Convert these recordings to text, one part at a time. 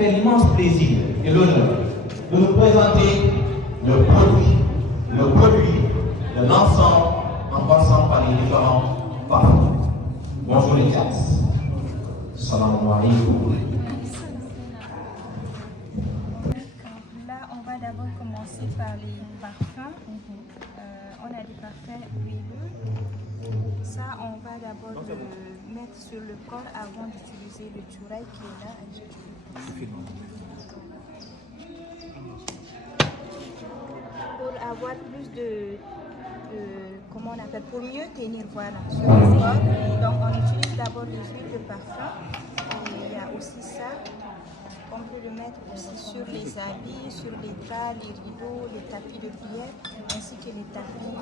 fait l'immense plaisir et l'honneur de nous présenter le produit de l'ensemble en passant par les différents parents. Bonjour les classes. Salam alaikum. Là, on va d'abord commencer par les parfums. On a des parfums huileux. Ça, on va d'abord le mettre sur le corps avant d'utiliser le tchouraï qui est là. Pour avoir plus de comment on appelle, pour mieux tenir, voilà, sur le corps. Donc on utilise d'abord les huiles de parfum. Et il y a aussi ça. On peut le mettre aussi sur les habits, sur les draps, les rideaux, les tapis de prière, ainsi que les tapis où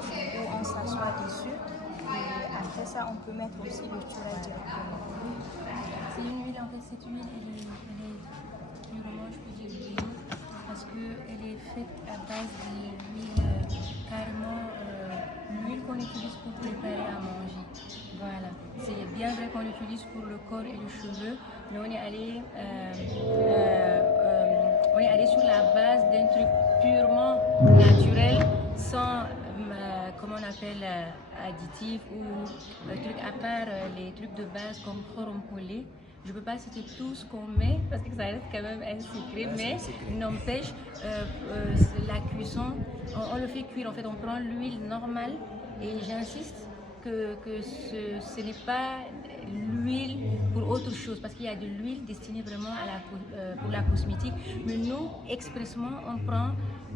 on s'assoit dessus. Et après ça, on peut mettre aussi le tchouraï directement. C'est une huile, en fait, cette huile, elle est purement, je peux dire, huile, parce qu'elle est faite à base d'huile, carrément l'huile qu'on utilise pour préparer à manger. Voilà, c'est bien vrai qu'on l'utilise pour le corps et les cheveux, mais on est allé sur la base d'un truc purement naturel, sans, comment on appelle, additifs ou trucs à part les trucs de base comme khorom polé. Je ne peux pas citer tout ce qu'on met parce que ça reste quand même un secret, mais n'empêche, la cuisson, on le fait cuire, en fait on prend l'huile normale et j'insiste que ce n'est pas l'huile pour autre chose, parce qu'il y a de l'huile destinée vraiment pour la cosmétique, mais nous expressement on prend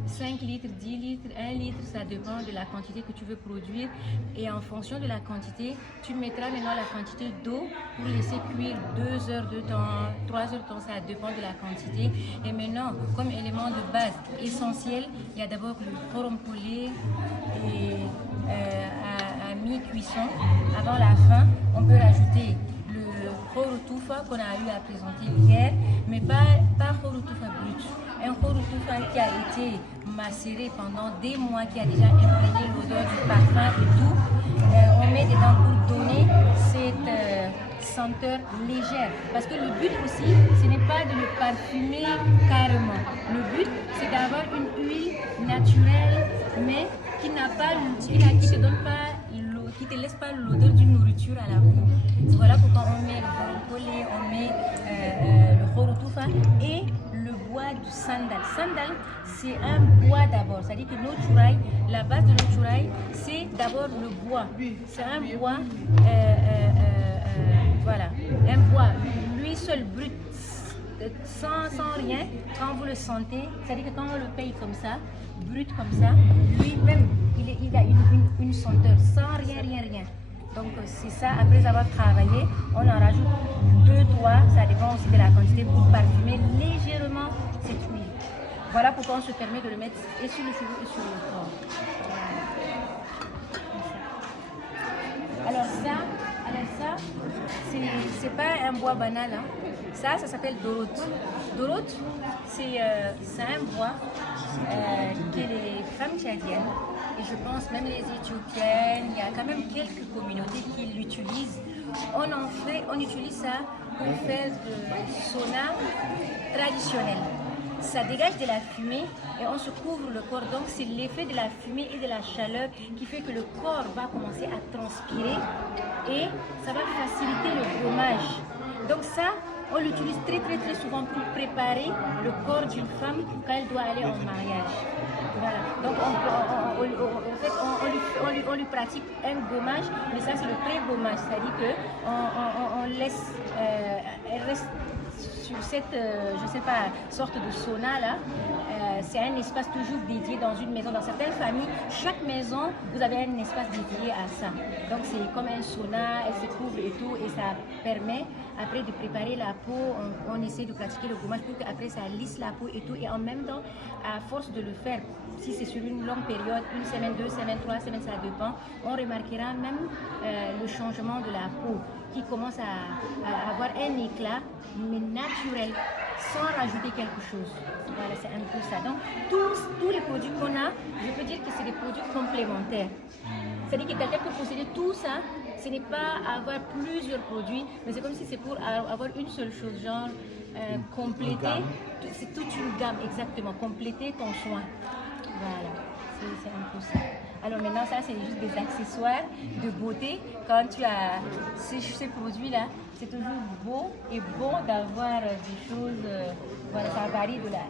5 litres, 10 litres, 1 litre, ça dépend de la quantité que tu veux produire, et en fonction de la quantité tu mettras maintenant la quantité d'eau pour laisser cuire 2 heures de temps, 3 heures de temps, ça dépend de la quantité. Et maintenant, comme élément de base essentiel, il y a d'abord le khorom polé, et à mi-cuisson, avant la fin, on peut rajouter le khoroutoufa qu'on a eu à présenter hier, mais pas khoroutoufa brut, un khoroutoufa qui a été macéré pendant des mois, qui a déjà imprégné l'odeur du parfum et tout. On met dedans pour donner cette senteur légère, parce que le but aussi, ce n'est pas de le parfumer carrément. Le but, c'est d'avoir une huile naturelle, mais qui n'a pas, qui te donne pas, qui te laisse pas l'odeur d'une nourriture à la peau. Voilà pourquoi on met le khorom polé, on met le khoroutoufa et le bois du sandal. Sandal, c'est un bois d'abord, c'est-à-dire que notre tchouraï, la base de notre tchouraï, c'est d'abord le bois. C'est un bois, voilà, un bois, lui seul brut, sans rien. Quand vous le sentez, c'est-à-dire que quand on le paye comme ça, brut comme ça, lui-même, il a une senteur, sans rien. Donc c'est ça, après avoir travaillé, on en rajoute 2-3, ça dépend aussi de la quantité, pour parfumer légèrement cette huile. Voilà pourquoi on se permet de le mettre et sur les cheveux et sur le corps. Alors ça, c'est pas un bois banal, hein. Ça s'appelle dorot. Dorot, c'est un bois que les femmes tchadiennes, et je pense même les Éthiopiennes, il y a quand même quelques communautés qui l'utilisent. On utilise ça pour faire de sauna traditionnel. Ça dégage de la fumée et on se couvre le corps. Donc c'est l'effet de la fumée et de la chaleur qui fait que le corps va commencer à transpirer et ça va faciliter le gommage. Donc ça, on l'utilise très souvent pour préparer le corps d'une femme quand elle doit aller en mariage. Voilà. Donc on lui pratique un gommage, mais ça c'est le pré-gommage, c'est-à-dire qu'on laisse, elle reste sur cette, je sais pas, sorte de sauna là. C'est un espace toujours dédié dans une maison. Dans certaines familles, chaque maison, vous avez un espace dédié à ça. Donc c'est comme un sauna, elle se couvre et tout, et ça permet après de préparer la peau. On essaie de pratiquer le gommage pour qu'après ça lisse la peau et tout, et en même temps, à force de le faire, si c'est sur une longue période, 1 semaine, 2 semaines, 3 semaines, ça dépend, on remarquera même le changement de la peau qui commence à avoir un éclat, mais naturel, sans rajouter quelque chose. Voilà, c'est un peu ça. Donc, tous les produits qu'on a, je peux dire que c'est des produits complémentaires. C'est-à-dire que quelqu'un peut posséder tout ça, ce n'est pas avoir plusieurs produits, mais c'est comme si c'est pour avoir une seule chose, genre compléter, c'est toute une gamme, exactement, compléter ton soin. Voilà, c'est un peu ça. Alors maintenant, ça c'est juste des accessoires de beauté. Quand tu as ces produits-là, c'est toujours beau et bon d'avoir des choses, voilà, ça varie de la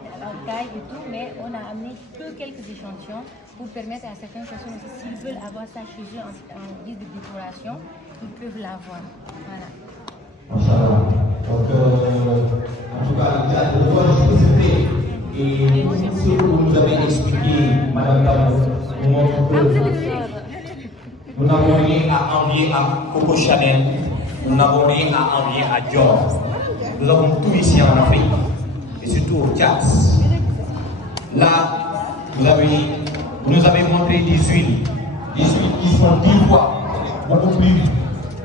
taille et tout, mais on a amené que quelques échantillons pour permettre à certaines personnes aussi, s'ils veulent avoir ça chez eux en guise de décoration, ils peuvent l'avoir. Voilà. Donc, en tout cas, il y a de quoi discuter. Et ce que vous nous avez expliqué, Madame Damo, nous montre que nous n'avons rien à envier à Coco Chanel, nous n'avons rien à envier à Dior. Nous avons tout ici en Afrique, et surtout au Tchad. Là, vous nous avez montré des huiles qui sont 10 fois beaucoup plus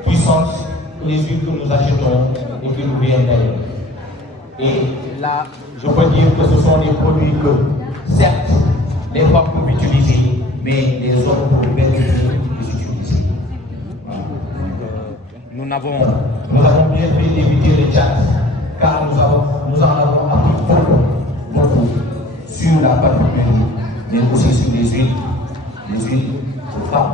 puissantes que les huiles que nous achetons et que nous viennent d'ailleurs. Et là, je peux dire que ce sont des produits que, certes, les femmes peuvent utiliser, mais les hommes peuvent bien les utiliser. Nous avons bien fait d'éviter le chat, car nous en avons appris beaucoup sur la parfumerie, mais aussi sur les huiles de femmes,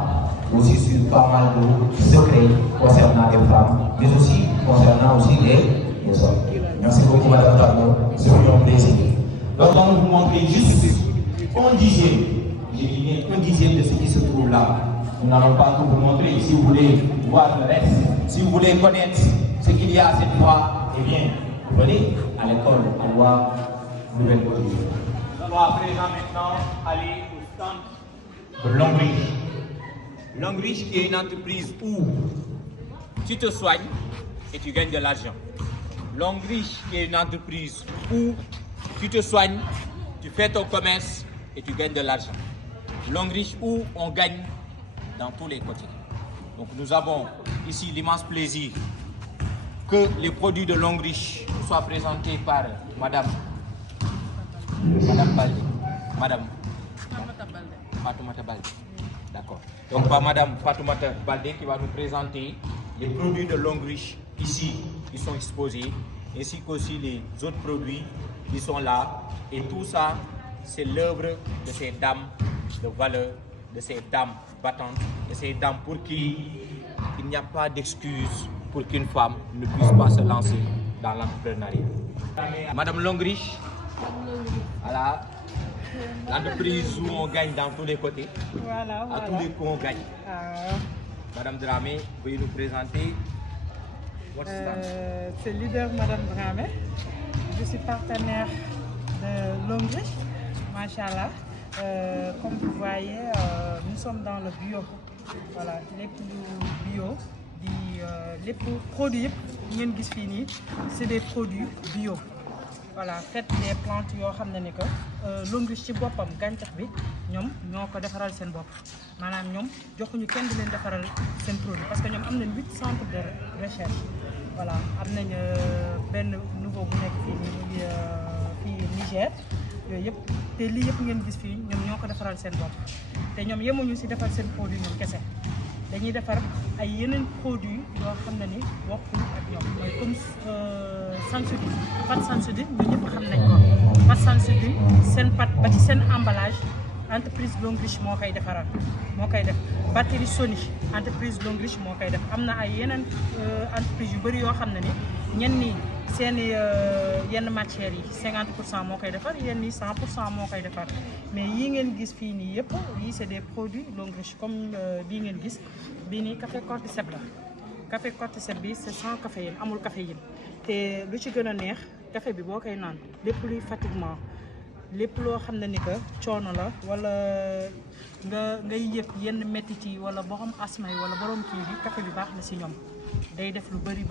aussi sur pas mal de secrets concernant les femmes, mais aussi concernant aussi les hommes. Merci beaucoup, Madame Damo, c'est un plaisir. Donc, on va vous montrer juste un dixième, j'ai dit un dixième de ce qui se trouve là. Nous n'allons pas tout vous montrer. Si vous voulez voir le reste, si vous voulez connaître ce qu'il y a cette fois, eh bien, venez à l'école à voir Nouvelle-Calédonie. On va à présent maintenant aller au stand de Longrich. Longrich qui est une entreprise où tu te soignes et tu gagnes de l'argent. Longrich qui est une entreprise où tu te soignes, tu fais ton commerce et tu gagnes de l'argent. Longrich où on gagne dans tous les côtés. Donc nous avons ici l'immense plaisir que les produits de Longrich soient présentés par Madame Balde. Madame Fatoumata Balde. D'accord. Donc par Madame Fatoumata Balde qui va nous présenter les produits de Longrich ici, qui sont exposés, ainsi qu'aussi les autres produits qui sont là. Et tout ça, c'est l'œuvre de ces dames de valeur, de ces dames battantes, de ces dames pour qui il n'y a pas d'excuse pour qu'une femme ne puisse pas se lancer dans l'entrepreneuriat. Madame Longrich, voilà, l'entreprise où on gagne dans tous les côtés, à tous les coups on gagne. Madame Dramé, veuillez nous présenter votre stand. C'est leader Madame Dramé. Je suis partenaire de Longrich, Machallah. Comme vous voyez, nous sommes dans le bio. Voilà, les plus bio, les produits, c'est des produits bio. Voilà, faites des plantes yoo xam ne ni que Longrich ci boppam gàncax bi ñoom ñoo ko defaral seen bopp maanaam ñoom joxuñu kenn di leen defaral seen produit parce que ñoom am nañ 8 centres de recherche. Voilà, am nañ benn nouveau bu nekk fii Niger yooyu yëpp te lii yëpp ngeen gis fii ñoom ñoo ko defaral seen bopp te ñoom yemuñu si defar seen produit ñoom kese dañuy defar ay yeneen produit yoo xam ne ni bokkul ak ñoom mooy comme Sansudine pâte Sansudine ñun ñëpp xam nañ ko pâte Sansudine seen pâte ba ci seen emballage entreprise Longrich moo koy defaral moo koy def batterie Sony entreprise Longrich moo koy def am na ay yeneen entreprise yu bëri yoo xam ne ni ñenn ñi seen yenn matières yi 50% moo koy defar yenn yi 100% moo koy defar mais yii ngeen gis fii nii yëpp yii c'est des produits Longrich comme bii ngeen gis bii nii café cordyceps la café cordyceps bi c'est sans caféine amul caféine te lu ci gën a neex café bi boo koy naan lépp luy fatiguement lépp loo xam ne ni que coono la wala ngay yëg yenn métit yi wala borom asma yi wala borom kii bi café bi baax na si ñoom day def lu bëri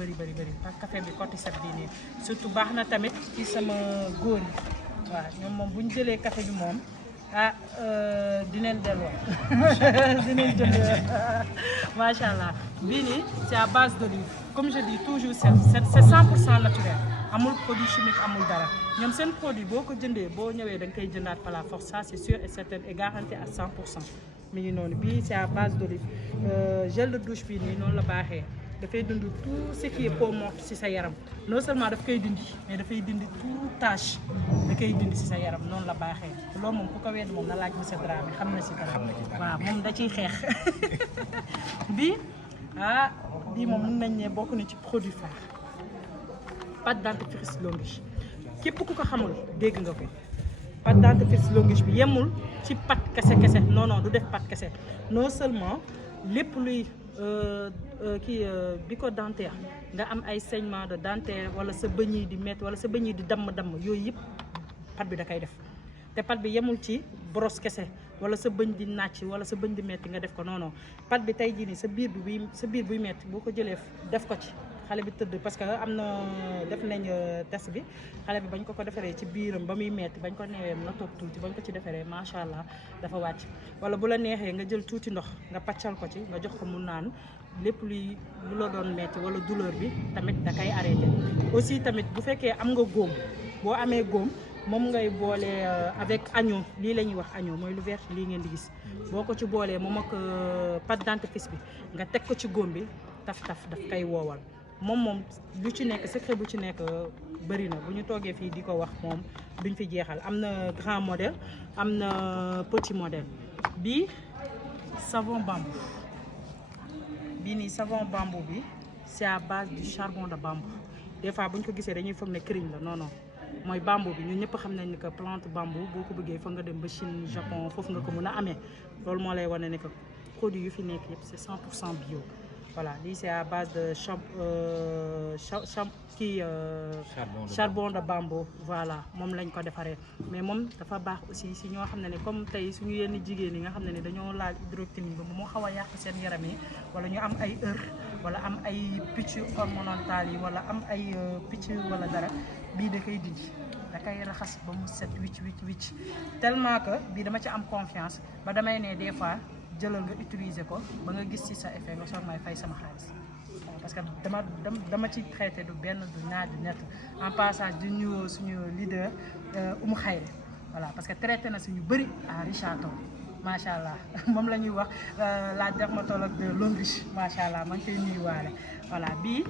parce que café bi cordyceps bii nii surtout baax na tamit ci sama góor yi waaw ñoom moom bu ñu jëlee café bi moom dinañ delluwaat dinañ jënd macha allah bii nii c'est à base d'olive comme je dis toujours c'est 100% naturel amul produit chimique amul dara ñoom seen produit boo ko jëndee boo ñëwee da nga koy jëndaat par la force ça c'est sûr et certain et garanti à 100%. mi ngi noonu bii c'est à base d'olive gel de douche bii nii noonu la baaxee dafay dindi tout ce qui est peau morte ci sa yaram non seulement daf koy dindi mais dafay dindi tout tache da koy dindi ci sa yaram noonu la baaxee loolu moom ku ko wedd moom na laaj monsieur Dramé xam na ci dara waaw moom da ciy xeex bii bii moom mën nañ ne bokk na ci produit phare pâte dentifrice Longich képp ku ko xamul dégg nga ko pâte dentifrice Longich bi yemul ci pâte kese non du def pâte kese non seulement lépp luy bico dentaire nga am ay saignement de dentaire wala sa bëñ yi di métti wala sa bëñ yi di damm yooyu yëpp pâte bi da koy def te pâte bi yemul ci brosse kese wala sa bëñ di nàcc wala sa bëñ di métti nga def ko non pâte bi tey jii nii sa biir buy métti boo ko jëlee def ko ci xale bi tëdd parce que am na def nañ test bi xale bi bañ ko defaree ci biiram ba muy metti bañ ko neewee na toog tuuti bañ ko ci defaree macha allah dafa wàcc wala bu la neexee nga jël tuuti ndox nga paccal ko ci nga jox ko mu naan lépp lu la doon metti wala douleur bi tamit da koy arrêté aussi tamit bu fekkee am nga góom boo amee góom moom ngay boole avec agneau lii la ñuy wax agneau mooy lu vert lii ngeen di gis boo ko ci boolee moom ak pâte dentifrice bi nga teg ko ci góom bi taf daf koy woowal moom lu ci nekk secret bu ci nekk bëri na bu ñu toogee fii di ko wax moom duñ fi jeexal am na grand modèle am na petit modèle bii savon bambou bii nii savon bambou bi c'est à base du charbon de bambou des fois bu ñu ko gisee dañuy foog ne këriñ la non mooy bambou bi ñun ñëpp xam nañ ni que plante bambou boo ko bëggee fa nga dem ba Chine Japon foofu nga ko mën a amee loolu moo lay wane ne que produit yu fi nekk yëpp c'est 100% bio. Voilà, lii c'est à base de charbon de bambou voilà moom lañ ko defaree mais moom dafa baax aussi si ñoo xam ne comme tey suñu yenn jigéen yi nga xam ne dañoo laal hydroquinone ba mu xaw a yàq seen yaram yi wala ñu am ay heure wala am ay picc hormonal yi wala am ay picc wala dara bii da koy dindi da koy raxas ba mu set wicc tellement que bii dama ci am confiance ba damay ne des fois jëlal nga utiliser ko ba nga gis ci sa effet nga soog may fay sama xaalis parce que dama ci traité du benn du ñaar du ñett en passage di nuyu suñu leader Oumou Khayre voilà parce que traité na suñu bëri à Richard Toll macha allah moom la ñuy wax la dermatologue de Longich macha allah ma ngi koy nuyuwaale voilà bii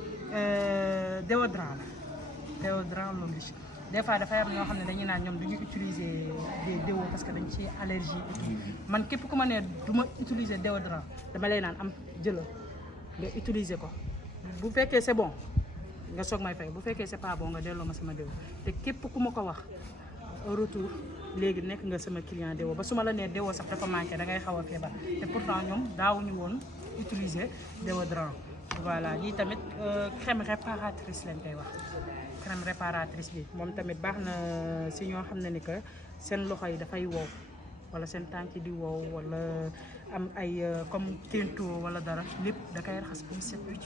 déodorant Longich des fois dafay am ñoo xam ne dañuy naan ñoom duñu utiliser des déos parce que dañ ci allergie et tout man képp ku ma ne du ma utiliser déodorant dama lay naan am jëlal nga utiliser ko bu fekkee c'est bon nga soog may fay bu fekkee c'est pas bon nga delloo ma sama déo te képp ku ma ko wax au retour léegi nekk nga sama client déo ba su ma la nee déo sax dafa manqué da ngay xaw a feebar te pourtant ñoom daawuñu woon utiliser déodorant voilà lii tamit crème réparatrice lañ koy wax crème réparatrice bi moom tamit baax na si ñoo xam ne ni que seen loxo yi dafay wow wala seen tànk di wow wala am ay comme tento wala dara lépp da koy raxas ba mu set wicc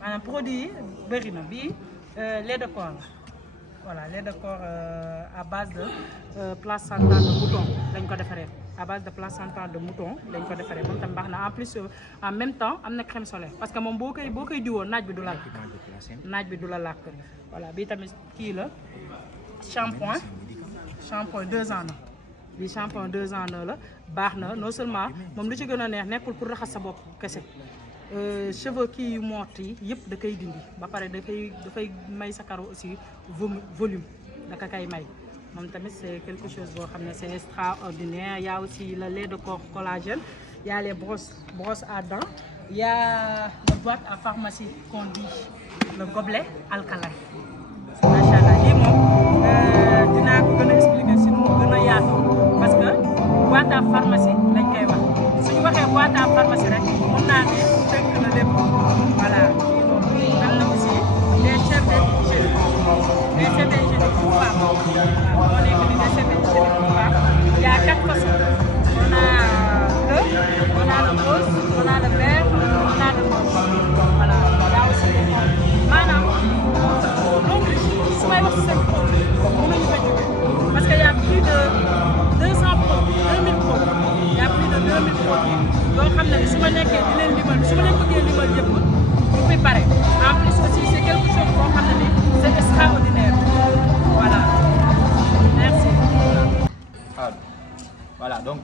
maanaam produit yi bëri na bii lait de corps la voilà lait de corps à base de placenta de mouton lañ ko defaree à base de placenta de mouton lañ ko defaree moom tam baax na en plus en même temps am na crème solaire parce que moom boo koy diwoo naaj bi du la làkk voilà bii tamit kii la shampoing 2 ans na bii shampoing 2 ans na la baax na non seulement moom lu ci gën a neex nekkul pour raxas sa bopp kese cheveux kii yu mort yi yëpp da koy dindi ba pare dafay may sa karaw aussi volume da ka kay may moom tamit c'est quelque chose boo xam ne c'est extraordinaire. Il y a aussi le lait de corps collagène, il y a les brosses à dents, il y a la boîte à pharmacie qu'on dit le gobelet alcalin. Macha allah lii moom dinaa ko gën a expliquer si nu mu gën a yaatu parce que boîte à pharmacie lañ koy wax suñu waxee boîte à pharmacie rek mën naa ne tënk na lépp voilà am na aussi des serviettes hygiéniques pour femmes moo nekk ni des serviettes hygiéniques pour femmes il y a 4 façons on a le rose, on a le vert, on a le mauve voilà il y a aussi les mauves maanaam donc su may wax seen produit mënuñu fa jóge parce que y a plus de 200 produits 2000 produits il y a plus de 2000 produits yoo xam ne su ma nekkee di leen limal su ma leen bëggee limal yëpp du fi pare en plus aussi c'est quelque chose boo xam ne ni c'est extraordinaire voilà merci. Voilà, donc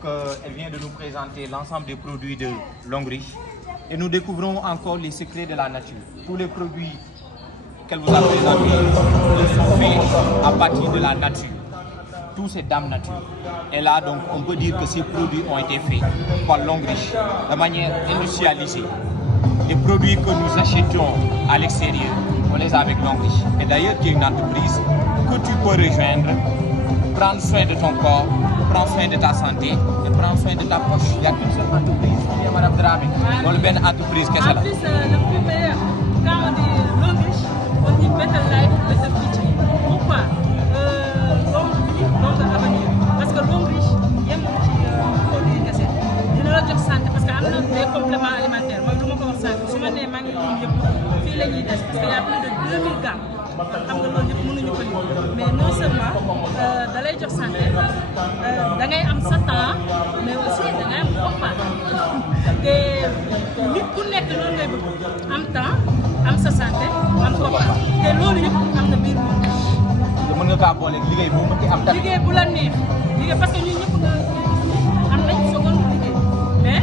elle vient de nous présenter l'ensemble des produits de Longich. Et nous découvrons encore les secrets de la nature. Tous les produits qu'elle vous a présentés sont faits à partir de la nature. Tous ces dames nature. Et là, donc, on peut dire que ces produits ont été faits par Longrich de manière industrialisée. Les produits que nous achetons à l'extérieur, on les a avec Longrich. Et d'ailleurs, qui est une entreprise que tu peux rejoindre, prendre soin de ton corps, prendre soin de ta santé et prendre soin de ta poche. Il n'y a qu'une seule entreprise, qui est Madame Dramé. Dans le bien entreprise, qu'est-ce que En plus, le plus meilleur, quand on dit Longrich, on dit Better Life, Better Future. Pourquoi longue avenir. Parce que Longrich, yemul ci produit kese dina la jox santé parce que am na des compléments alimentaires mooy lu ma ko wax sànq su ma nee maa ngi lim yëpp fii la ñuy des parce que y a plus de 2000 gammes xam nga loolu yëpp mënuñu ko lim mais non seulement da lay jox santé da ngay am sa temps mais aussi da ngay am repas te nit ku nekk loolu ngay bëgg am temps am sa santé am repas te loolu yëpp am na biir mën nga kaa boole liggéey bu mën am tamit. liggéey bu la neex liggéey parce que ñun ñëpp nga am nañ seconde liggéey mais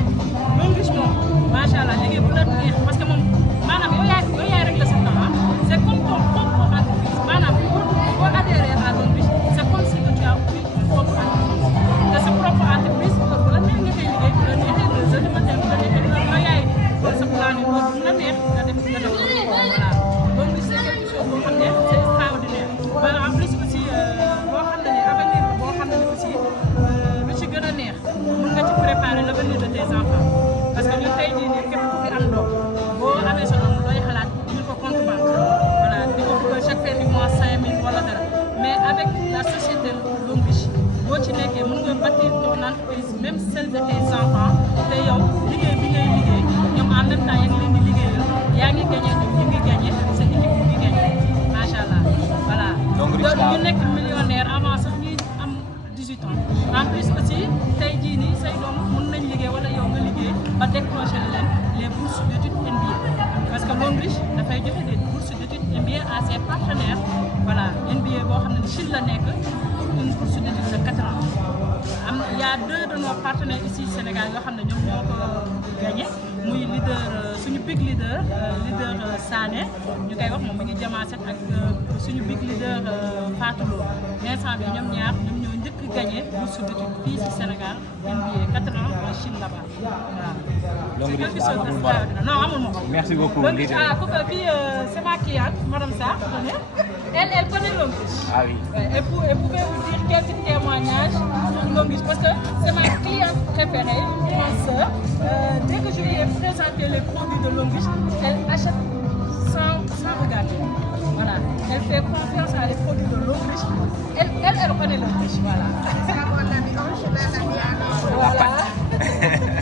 Longrich moom macha allah liggéey bu la neex parce que moom maanaam yow yaay régler sa temps c'est comme ton propre entreprise maanaam boo adhéré à Longrich c'est comme si que tu as pris une propre entreprise te sa propre entreprise bu la neex nga koy liggéey bu la neexee 2 heures du matin bu la neexee yow yaay sa plan bu la neex nga def voilà Longrich c'est quelque chose boo xam ne c'est extraordinaire. En plus aussi boo xam ne ni avenir boo xam ne ni aussi lu ci gën a neex mën nga ci préparer l'avenir de tes enfants parce que ñun tey jii nii képp ku fi am doom boo amee sa doom looy xalaat ñu ko compte banque voilà di ko dugal chaque fin du mois 5000 wala dara mais avec la société Longrich boo ci nekkee mën nga bâtir ton entreprise même celle de tes enfants te yow liggéey bi ngay liggéey ñoom en même temps yaa ngi leen di liggéeyal yaa ngi gagné ñoom ñu ngi gagné sa équipe mu ngi gagné macha allah voilà. donc ñu nekk millionnaire avant sax ñuy am 18 ans en plus aussi tey jii nii say doom mën nañ liggéey wala yow nga liggéey ba décrocher leen les bourses d'études MBA parce que Longrich dafay joxe des bourses d'études MBA à ses partenaires voilà MBA boo xam ne Chine la nekk une bourse d'études de 4 ans il y a 2 de nos partenaires ici Sénégal yoo xam ne ñoom ñoo ko gagné muy leader suñu big leader Sané ñu koy wax moom mi ngi jamaaset ak suñu big leader Fatou Lo instant bi ñoom ñaar ñoom ñoo njëkk gagné bourse d'études fii ci Sénégal MBA 4 ans en Chine là-bas waaw. Longrich non amul moom. merci beaucoup. Longrich kii c'est ma cliente madame Sarr elle connaît Longrich. ah oui. Elle pouvait vous dire quelques témoignages de Longrich parce que c'est ma cliente préférée, ma sœur. Dès que je lui ai présenté les produits de Longrich, elle achète sans regarder. Voilà. Elle fait confiance à les produits de Longrich. Elle connaît Longrich, voilà. C'est à mon ami Ange, la Damiana. Voilà.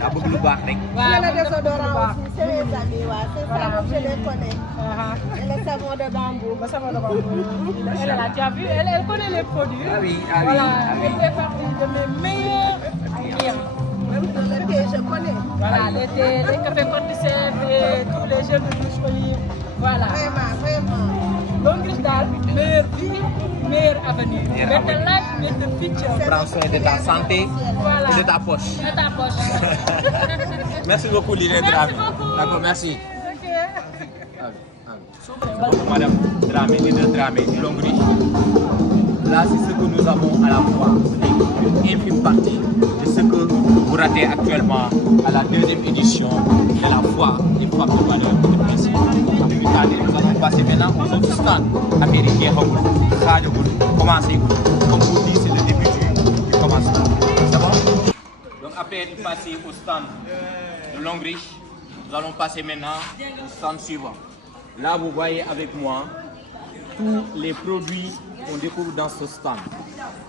daa bëgg lu baax rek. Voilà, le désodorant aussi, c'est mes amis, ouais. C'est ça, je les connais. Et le savon de bambou. Le savon de bambou. Elle est là, tu as vu, elle connaît les produits. Ah oui, ah oui. Voilà, Ah oui. elle fait partie de mes meilleurs clients. Même de le thé, je connais. Voilà, les thés, les cafés cordyceps et tous les gels de douche olive. Voilà. Vraiment, vraiment. Longrich daal, meilleure vie, meilleur avenir. Meilleur Better life, better future. Prends soin de ta santé Voilà. et de ta poche. De ta poche. merci beaucoup Lydie Dramé. Merci beaucoup. D'accord, merci. Ok. Madame Dramé, Lydie Dramé, Longrich. Là, c'est ce que nous avons à la fois. C'est une infime partie de ce que vous ratez actuellement à la 2e édition de la foire des femmes de valeur de Messi. Nous allons passer maintenant aux autres stands américains. Comme vous dites, c'est le début du commencement. C'est bon? Donc après être passé au stand de Longrich, nous allons passer maintenant au stand suivant. Là, vous voyez avec moi tous les produits qu'on découvre dans ce stand,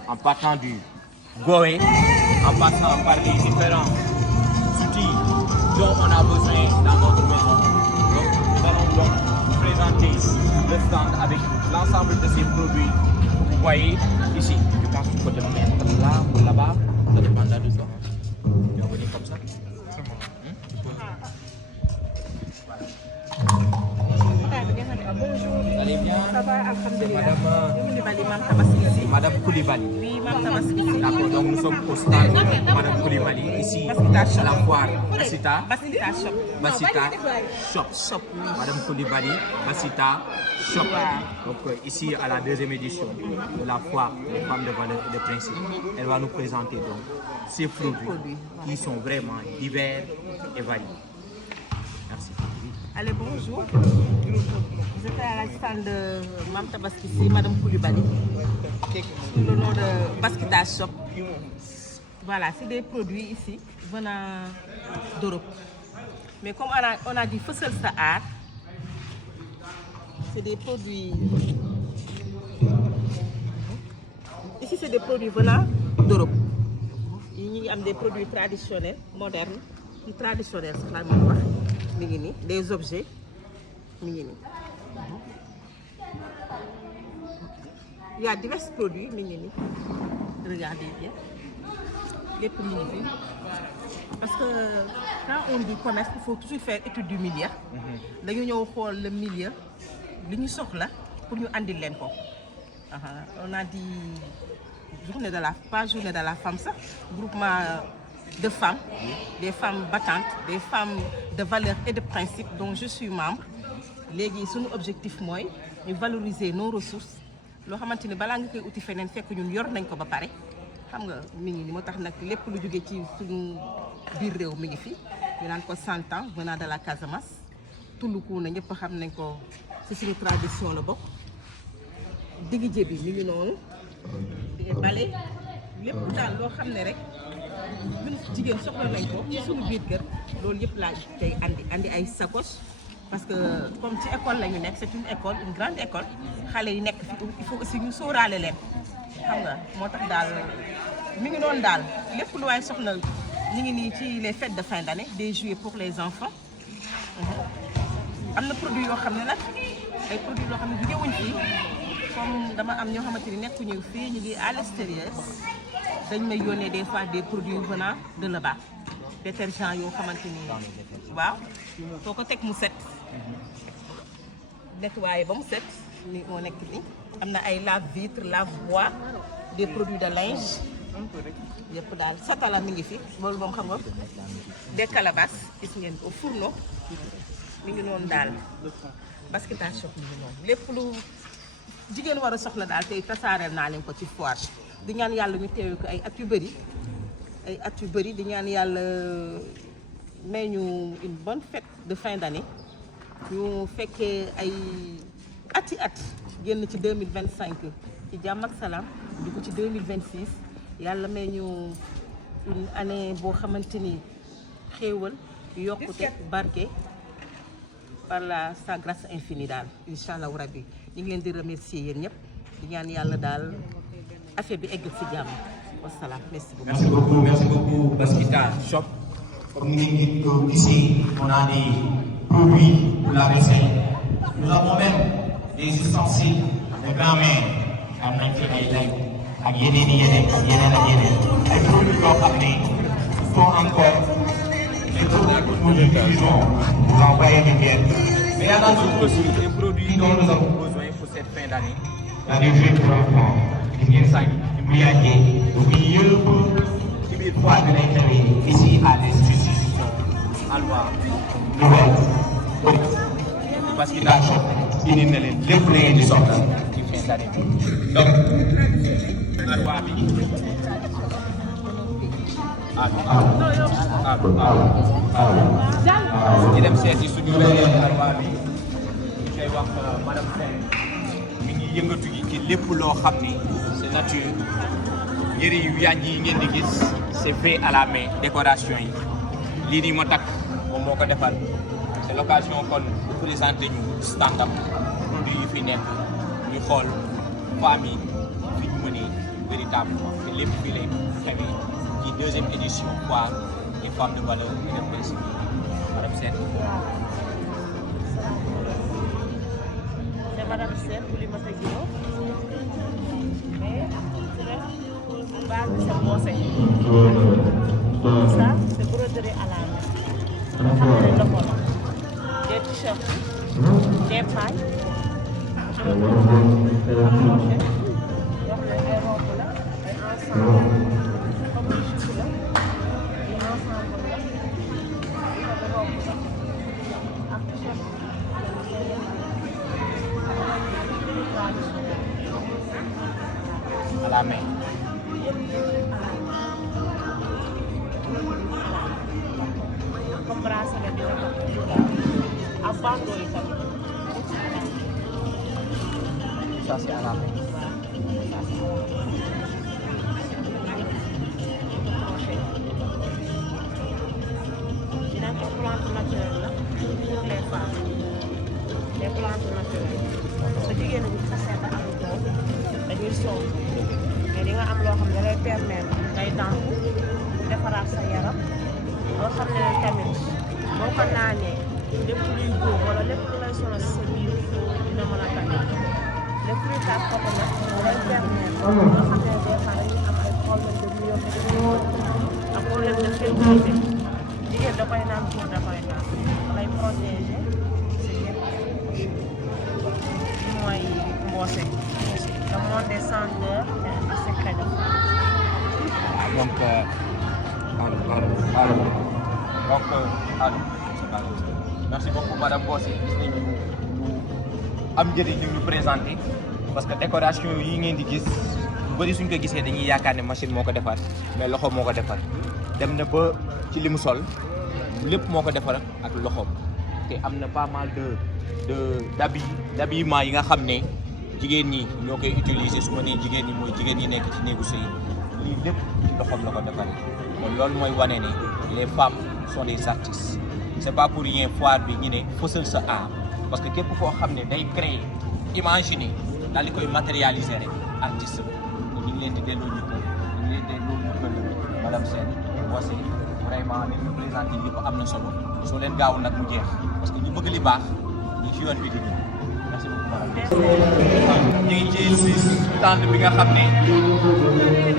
en partant du goé, en passant par les différents outils dont on a besoin dans notre maison. Donc, nous allons donc vous présenter le stand avec l'ensemble de ces produits. Vous voyez ici, je pense qu'il faut te mettre là ou là-bas, ça dépendra de toi. Tu vas venir comme ça. Bonjour. Vous allez bien? Ça va, alhamdulillah. Madame Koulibaly. Oui, Mme Tabaski. D'accord, donc nous sommes au stand de Madame Koulibaly, ici à la foire Bassita. Bassita Shop. Madame Koulibaly, Bassita Shop. Donc ici à la deuxième édition de la foire des femmes de valeur et de principe. Elle va nous présenter donc ces produits qui sont vraiment divers et variés. Merci. Allez, bonjour. Vous êtes à la stand de Mme Tabaski, Madame Koulibaly, sous le nom de Baskita Shop. Voilà, c'est des produits ici venant d'Europe. Mais comme on a dit Fessel Sahar, c'est des produits. Ici, c'est des produits venant d'Europe. Il y a des produits traditionnels, modernes, traditionnels, des objets. Il y a divers produits, regardez bien, les produits. Parce que quand on dit commerce, il faut toujours faire étude du milieu. Nous avons le milieu, nous sommes là pour nous andil len ko. On a dit journée de la femme, ça, groupement de femmes, des femmes battantes, des femmes de valeurs et de principes dont je suis membre. Légui suñu objectif moy ñu valoriser nos ressources lo xamanteni bala nga koy outil fenen fekk ñun yor nañ ko ba paré xam nga mi ngi ni motax nak lepp lu joggé ci suñu biir réew mi ngi fi ñu nan ko 100 ans venant de la Casamance tunduku na ñepp xam nañ ko ci suñu tradition la bok digi jébi mi ngi non di balé lepp dal lo xamné rek ñun jigéen soxla nañ ko ci suñu biir kër lool yépp la tay andi ay sacoche. Parce que comme ci école la ñu nekk c'est une école, une grande école xale yi nekk fi il faut aussi ñu sóoraale leen xam nga moo tax daal mi ngi noonu daal lépp lu waay soxla ñu ngi nii ci les fêtes de fin d'année des jouets pour les enfants am na produit yoo xam ne nag ay produits yoo xam ne jógewuñ fii comme dama am ñoo xamante ni nekkuñu fii ñu ngi à l'extérieur dañ may yónnee des fois des produits venant de là-bas détergent yoo xamante ni waaw foo ko teg mu set nettoyé ba mu set ni moo nekk ni am na ay lave-vitre, lave-bois, des produits de linge yëpp daal satala mi ngi fi loolu moom xam nga des calebasses gis ngeen au fourneau mi ngi noonu daal Baskita Shop mi ngi noonu lépp lu jigéen war a soxla daal tey tasaareel naa leen ko ci foire di ñaan yàlla ñu teewe ko ay at yu bëri di ñaan yàlla may ñu une bonne fête de fin d'année ñu fekkee ay ati at génn ci 2025 ci jàmm ak salaam dugg ci 2026 yàlla may ñu une année boo xamante ni xéewal yokkute barke par sa grâce infinie daal incha allah rabbi ñu ngi leen di remercier yéen ñëpp di ñaan yàlla daal affaire bi egg ci jàmm wasalaam merci beaucoup. Merci beaucoup Baskita Shop. Comme ici, on a des produits pour la vaisselle. Nous avons même des ustensiles de grand-mère. Am nañ fi ay lay ak yeneen ay produits yoo xam ne sont encore les produits que nous utilisons pour envoyer des biens. Mais il y a d'autres aussi des produits dont nous avons besoin pour cette fin d'année. Il y a des jeux pour enfants, des insights, des bouilladiers, des yeux ci biir foire bi lay xewee ici à l'institution Alwa nouvelle Baskita Shop indi na leen lépp la ngeen di soxla ci fin d'année donc Alwa bi ñu dem seeti suñu beneen Alwa bi ñu koy wax madame Sène mi ngi yëngatu gi ci lépp loo xam ni c'est nature yëre yu yànj yi ngeen di gis c'est fait à la main décoration yi lii nii ma takk moom moo ko defar c'est l'occasion kon bu présenté ñu stand-up produit yi fi nekk ñu xool femmes yi fi ñu mënee véritablement te lépp fii lay xewee ci deuxième édition foire des femmes de valeur et de principe madame Sène. C'est Madame Sène Oulimata Guiro. Mais base c'est bossé. Ça c'est broderie à la main. Des t-shirts, des pailles, À la main. Comme bracelet bi rek ak bandeau yi tamit. Ça c'est à la main. Dina ko plante naturelle la pour les femmes. Les plantes naturelles. Parce que jigéen ñi bu xasee ba am doom dañuy sonn. mais di nga am loo xam ne da lay permettre ngay dampu defaraat sa yaram loo xam ne tamit boo ko naanee lépp luy góob wala lépp lu lay sonal si sa biir dina mën a tamit le fruitage coconut da lay permettre loo xam ne des fois dañuy am ay problème de myome ak problème de fertilité jigéen da koy naan góor da koy naan da lay protéger si lépp mooy mboose le monde des senteurs et des secrets de femme. Donc, merci beaucoup Madame Bossé gis nañu lu am njëriñ ñu ñu présenté parce que décoration yi ngeen di gis bu bëri suñ ko gisee dañuy yaakaar ne machine moo ko defar mais loxo moo ko defar dem na ba ci li mu sol lépp moo ko defar ak loxoom te am na pas mal d'habillement yi nga xam ne jigéen ñi ñoo koy utiliser su ma nee jigéen ñi mooy jigéen ñi nekk ci néegu sëy lii lépp ci loxoom la ko defaree kon loolu mooy wane ne les femmes sont des artistes c'est pas pour rien foire bi ñu ne fësal sa art parce que képp koo xam ne day créer imaginer daal di koy matérialiser rek artiste la ñu ngi leen di delloo ñu ko ñu ngi leen di delloo ñu ko madame Sène Bossé vraiment li ñu présenté li ko am na solo soo leen gaawul nag mu jeex parce que ñu bëgg li baax ñu ci yoon bi di ñëw. Merci beaucoup madame. ñu ngi ci stand bi nga xam ne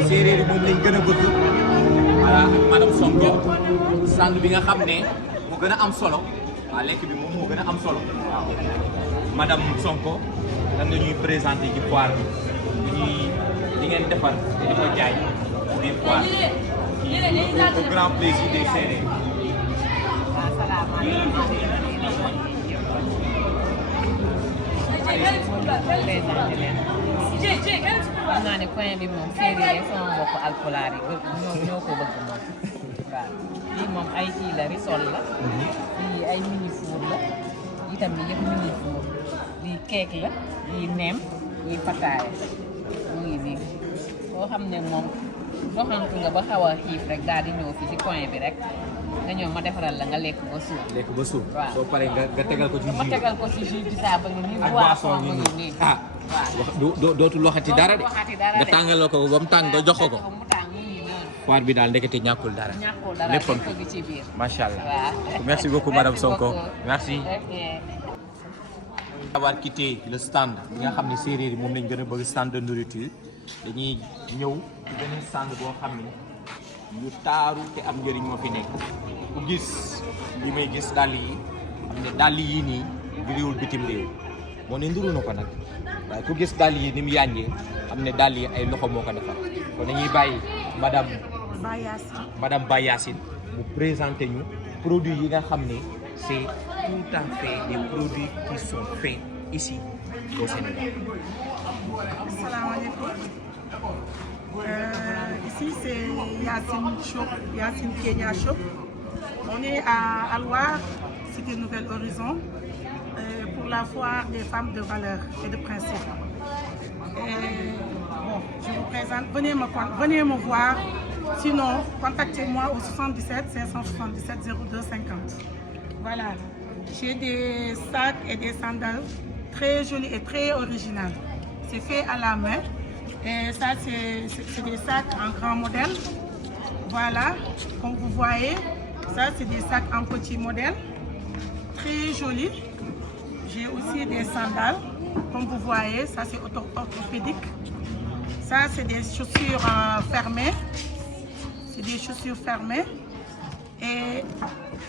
séeréer yi moom lañ gën a bëgg voilà ak madame Sonko stand bi nga xam ne moo gën a am solo waaw lekk bi moom moo gën a am solo waaw madame Sonko lan nga ñuy présenté ci foire bi li ngeen defar te di ko jaay des foires au grand plaisir des séeréer. xam naa ne coin bi moom séeréer sama mbokk alpulaar yi ñoo ko bëgg moom waaw lii moom ay kii la risol la lii ay mini four la itam ni yëpp mini four lii keek la lii neem lii fataaya mu ngi nii boo xam ne moom doxantu nga ba xaw a xiif rek daal di ñëw fi ci coin bi rek nga ñëw ma defaral la nga lekk ba suur. lekk ba suur. waaw soo paree nga tegal ko ci jus. ma tegal ko ci jus bisaab ba ngi nii. ak boisson ngi nii ah. waaw dootul waxati dara de. nga tàngaloo ko ba mu tàng nga jox ko. foire bi daal ndekete ñàkkul dara. ñàkkul dara léppam lépp ci biir. macha allah. waaw merci beaucoup madame Sonko merci. ok. avoir quitté le stand bi nga xam ne séeréer yi moom lañ gën a bëgg stand de nourriture dañuy ñëw ci beneen stand boo xam ne lu taaru te am njëriñ moo fi nekk ku gis li may gis dàll yi xam ne dàll yi nii bi réewul bitim réew moo ne nduru na ko nag waaye ku gis dàll yi ni mu yànjee xam ne dàll yi ay loxo moo ko defar kon dañuy bàyyi madame Bayassine mu présenté ñu produits yi nga xam ne c'est tout à fait des produits qui sont faits ici au Sénégal. Assalamu alaikum. Ici c'est Yacine Shop, Yacine Kenya Shop. On est à Alouar, Cité Nouvelle Horizon, pour la foire des femmes de valeur et de principe. Bon, je vous présente, venez me voir. Sinon, contactez-moi au 77 577 02 50. Voilà, j'ai des sacs et des sandales très jolis et très originaux. C'est fait à la main. Et ça, c'est des sacs en grand modèle. Voilà, comme vous voyez, ça, c'est des sacs en petit modèle. Très jolis. J'ai aussi des sandales. Comme vous voyez, ça, c'est orthopédique. Ça, c'est des chaussures fermées. C'est des chaussures fermées. Et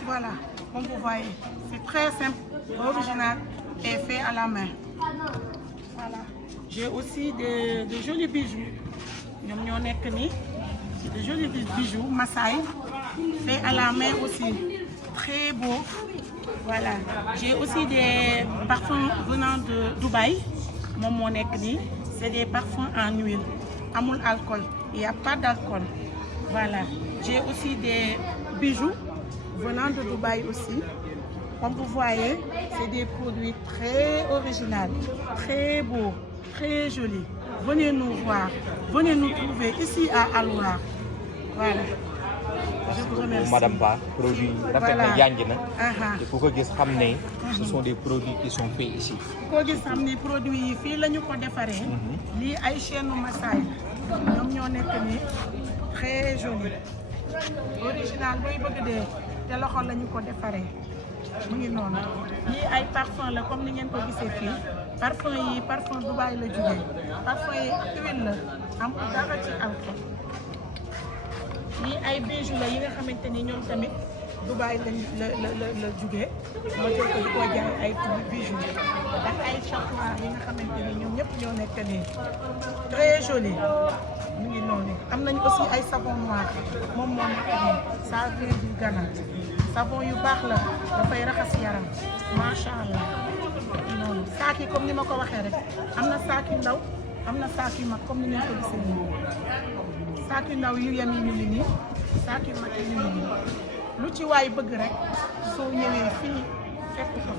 voilà, comme vous voyez, c'est très simple, original et fait à la main. Voilà. J'ai aussi de jolis bijoux. Ñoom ñoo nekk nii. De jolis bijoux Massaï, faits à la main aussi. Très beau. Voilà. J'ai aussi des parfums venant de Dubaï. Moom moo nekk nii. C'est des parfums en huile. Amul alcool. Il n'y a pas d'alcool. Voilà. J'ai aussi des bijoux venant de Dubaï aussi. Comme vous voyez, c'est des produits très originaux, très beaux, très jolis. Venez nous voir, venez nous trouver ici à Alwar. Voilà. Je vous remercie. Madame Ba, produit rafet na yanj na. te ku ko gis xam ne ce sont des produits qui sont faits ici. ku ko gis xam ne produits yi fii la ñu ko defaree. lii ay chaîne Massaï ñoom ñoo nekk nii très joli. Original bay bëgg dee te loxo la ñu ko defaree. mu ngi noonu lii ay parfum la comme ni ngeen ko gisee fii parfum yi parfum Dubaï la jógee parfum yi huile la amul dara ci alcool lii ay bijoux la yi nga xamante ni ñoom tamit Dubaï la jógee moo jël ko di ko jaay ay bijoux ak ay chatoir yi nga xamante ni ñoom ñëpp ñoo nekk nii très joli mu ngi noonu am nañu aussi ay savon noir moom moo nekk nii ça vient du Ghana savon yu baax la dafay raxas yaram macha allah noonu saak yi comme ni ma ko waxee rek am na saak yu ndaw am na saak yu mag comme ni ngeen ko gisee nii saak yu ndaw yu yem yi ñu ngi nii saak yu mag yi ñu ngi nii lu ci waay bëgg rek soo ñëwee fii fekk ko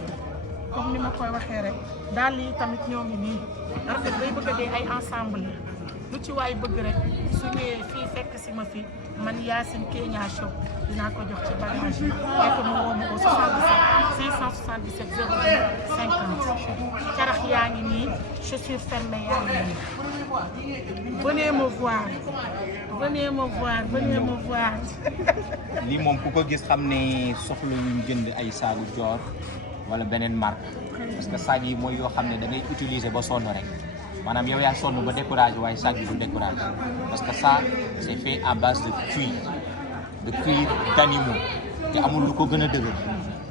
comme ni ma koy waxee rek daal yi tamit ñoo ngi nii rafet day bëgg dee ay ensemble lu ci waay bëgg rek su ñëwee fii fekk si ma fi man Yacine Kenya Shop dinaa ko jox ci bagage yi fekk mu woo ma ko 77 577 02 50 carax yaa ngi nii chaussures fermées yaa ngi nii venez me voir venez me voir venez me voir. lii moom ku ko gis xam ne soxla wuñ jënd ay saagu joor wala beneen marque parce que saag yi mooy yoo xam ne da ngay utiliser ba sonn rek maanaam yow yaa sonn ba découragé waaye saag bi du découragé parce que ça c'est fait à base de cuir d'animaux te amul lu ko gën a dëgër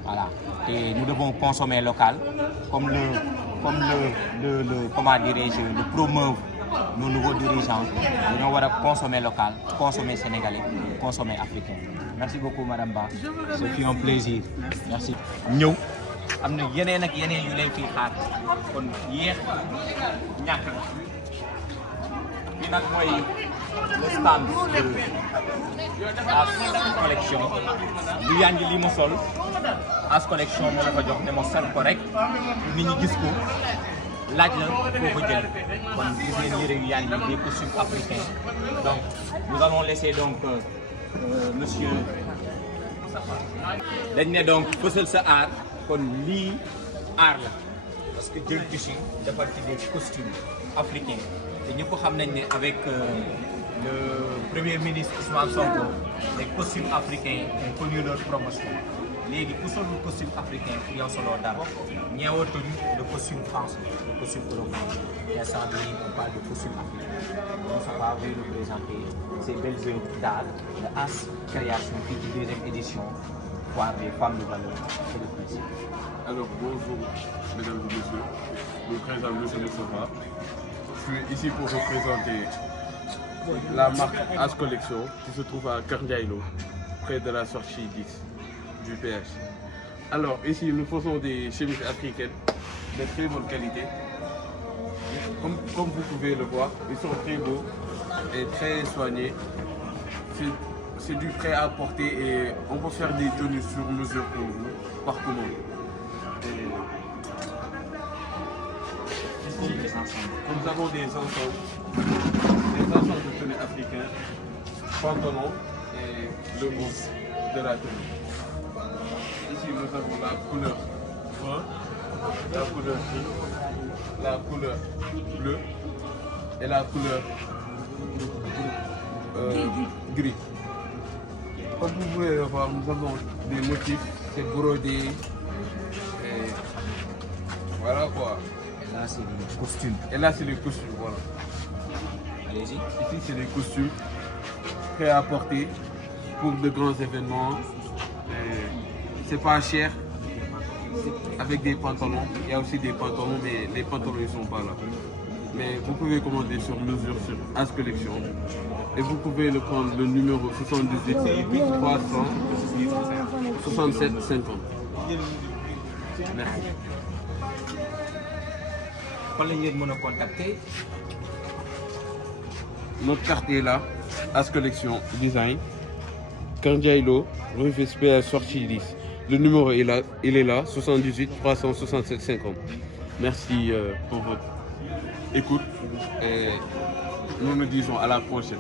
voilà te nous devons consommer local comme le comment dirais-je le promeuvent nos nouveaux dirigeants dañoo war a consommer local consommer sénégalais consommer africain. Merci beaucoup madame Ba ce fut un plaisir merci. ñëw am na yeneen ak yeneen yu lay fiy xaar kon yéex ñàkk na fii nag mooy le stand de As Collection du yanj li ma sol As Collection moo la ko jox ne ma sol ko rek nit ñi gis ko laaj la foo ko jël kon gis ngeen yére yu yanj des costumes africains donc nous allons laisser donc monsieur dañ ne donc fësal sa aar kon lii aar la parce que jël tissu defar ci des costumes africains te ñëpp xam nañ ne avec le premier ministre Ousmane Sonko les costumes africains ont connu leur promotion léegi ku solul costume africain yow soloo dara ñeewatuñ le costume français le costume européen instant bii on parle de costume africain donc ça va vous représenter ces belles œuvres d'art de As Création fii ci deuxième édition Foire des femmes de valeur et de principe. Alors bonjour mesdames et messieurs, je me présente M. Moustapha. Je suis ici pour représenter la marque As Collection qui se trouve à Kër Ndiaye Lo, près de la sortie 10 du PH. Alors ici nous faisons des chemises africaines de très bonne qualité. Comme vous pouvez le voir, ils sont très beaux et très soignés. C'est du prêt à porter et on peut faire des tenues sur mesure pour vous, par commande. Ici, nous avons des ensembles de tenues africains, pantalons et le haut de la tenue. Ici, nous avons la couleur brun, la couleur gris, la couleur bleue et la couleur gris. Comme vous pouvez le voir, nous avons des motifs, c'est brodé. Et voilà quoi. Et là, c'est des costumes. Et là, c'est les costumes, voilà. Allez-y. Ici, c'est les costumes prêts à porter pour de grands événements. C'est pas cher. avec des pantalons. Il y a aussi des pantalons, mais les pantalons ne sont pas là. Mais vous pouvez commander sur mesure sur As Collection. Et vous pouvez le prendre le numéro 78 300 67 50. Merci. Fan lañ leen mën a contacter. Notre carte est là, As Collection Design, Kandjaïlo, Rufus PS sortie 10. Le numéro est là, il est là, 78 367 50. Merci pour votre écoute et nous nous disons à la prochaine.